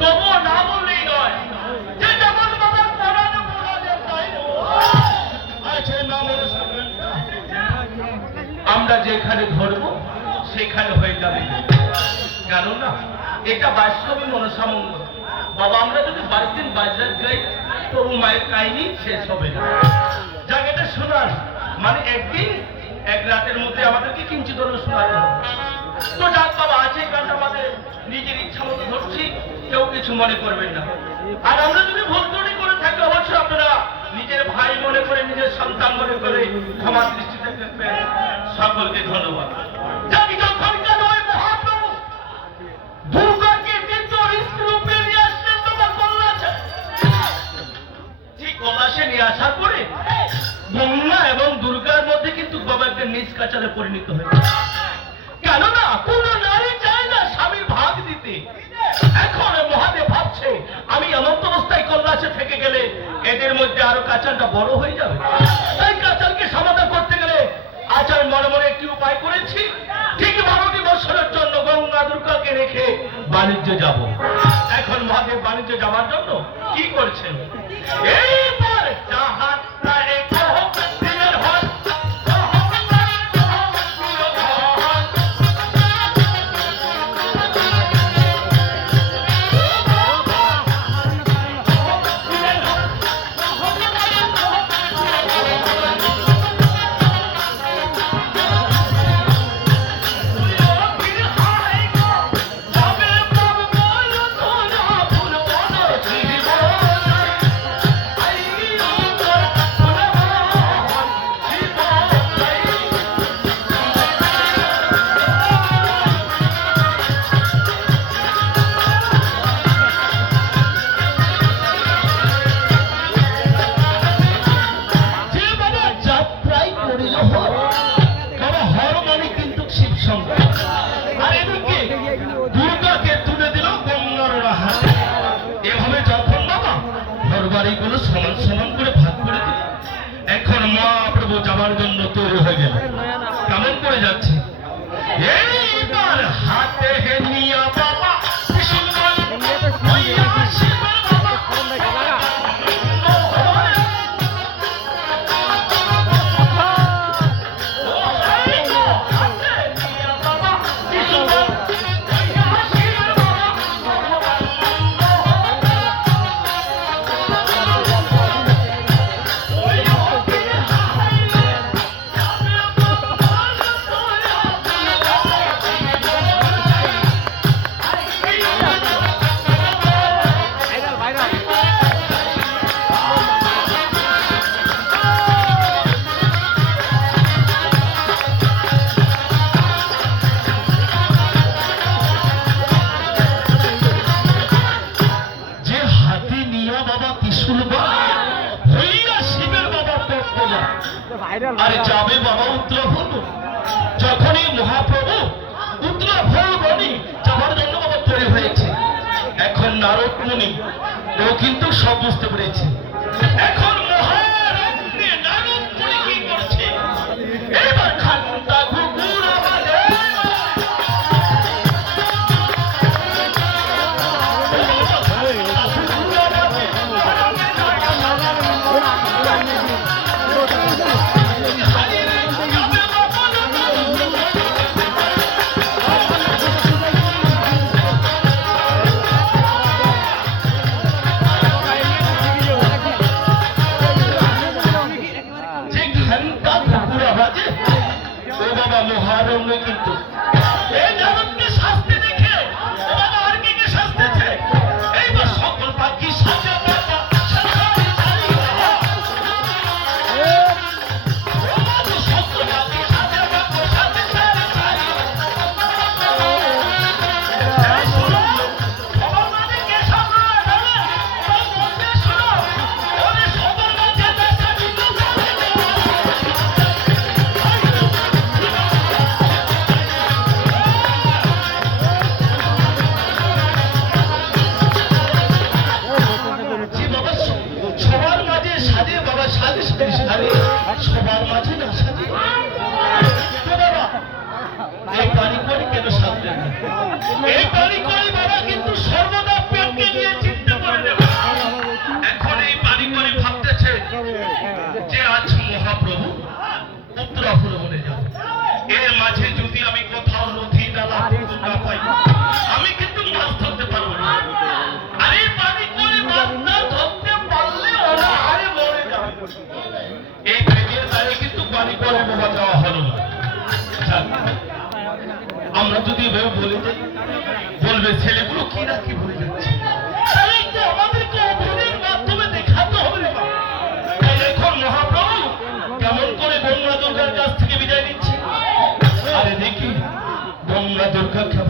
তবুও না বললেই নয় যে যেমন বাবার পড়ানো আছে নামের আমরা যেখানে ধরবো সেখানে হয়ে যাবে। কেননা এটা বাস্তবে মনসামঙ্গ। বাবা আমরা যদি 22 দিন বাজার যাই তবু মায়ের কাহিনী শেষ হবে না। জায়গাটা শোনার মানে একদিন এক রাতের মধ্যে আমাদেরকে কিঞ্চিত হলেও শোনাতে হবে। তো যাক বাবা আছে কারণ আমাদের নিজের ইচ্ছা মতো ধরছি, কেউ কিছু মনে করবেন না। আর আমরা যদি ভুল ত্রুটি করে থাকি অবশ্যই আপনারা নিজের ভাই মনে করে নিজের সন্তান মনে করে ক্ষমা দৃষ্টিতে দেখবেন। সকলকে ধন্যবাদ। জানি যখন কেন ওই মহাপ্রভু দুর্গাকে দ্বিতীয় স্ত্রী রূপে নিয়ে আসলেন তোমার কল্যাণে, ঠিক কল্যাণে নিয়ে আসার পরে গঙ্গা এবং দুর্গার মধ্যে কিন্তু বাবা একটা নিজ কাচারে পরিণত হয়েছে। কেননা কোন নারী চায় না স্বামীর ভাগ দিতে। এখন মহাদেব ভাবছে আমি অনন্ত অবস্থায় কল্যাণে থেকে গেলে এদের মধ্যে আরো কাচারটা বড় হয়ে যাবে। তাই কাচারকে সমাধান করতে গেলে আচার মনে মনে একটি উপায় করেছি, ঠিক 12 বছরের জন্য গঙ্গা দুর্গাকে রেখে বাণিজ্য যাব। এখন মহাদেব বাণিজ্য যাওয়ার জন্য কি করছেন, এইবার যাহাটা রেখে হোক দিনের হয় সমান সমান করে ভাগ করে দিল। এখন মহাপ্রভু যাবার জন্য তৈরি হয়ে গেল। কেমন করে যাচ্ছে, এইবার হাতে নিয়ে বাবা আর যাবে বাবা উত্তরাখণ্ড। যখনই মহাপ্রভু উত্তরাখণ্ডে যাবার জন্য বাবা তৈরি হয়েছে, এখন নারদ মুনি ও কিন্তু সব বুঝতে পেরেছে। এখন মহারাজে নারদ মুনি কি করছে, এবার খান্তা ঘুঘুর আওয়াজে মহারণ্য কিন্তু এই জগৎকে শাস্তি দেখে আর কি কি শাস্তিছে, এইবার সকল পাখি সাজা সবার মাঝে না সাথে এই পানি করে কেন সাথে এই পানি করে বাবা কিন্তু সর্বদা পেটকে নিয়ে চিন্তা করে নেব। এখন এই বাড়ি করে ভাবতেছে যে আজ মহাপ্রভু উত্তরাপুর বলে যাব। এর মাঝে যদি আমি কোথাও নথি ডালা না পাই, আমি কিন্তু মাছ ধরতে পারবো না। আরে বাড়ি করে মাছ না ধরতে পারলে ওরা হারে মরে যাবে। এই ভেবের দায়ে কিন্তু বাড়ি করে বোঝা যাওয়া হলো না। আমরা যদি এভাবে বলে যাই, বলবে ছেলেগুলো কি না কি বলে যাচ্ছে। এই তো আমাদেরকে অভিনয়ের মাধ্যমে দেখাতে হবে। এখন মহাপ্রভু কেমন করে গঙ্গা দুর্গার কাছ থেকে বিদায় নিচ্ছে। আরে দেখি গঙ্গা দুর্গা কেমন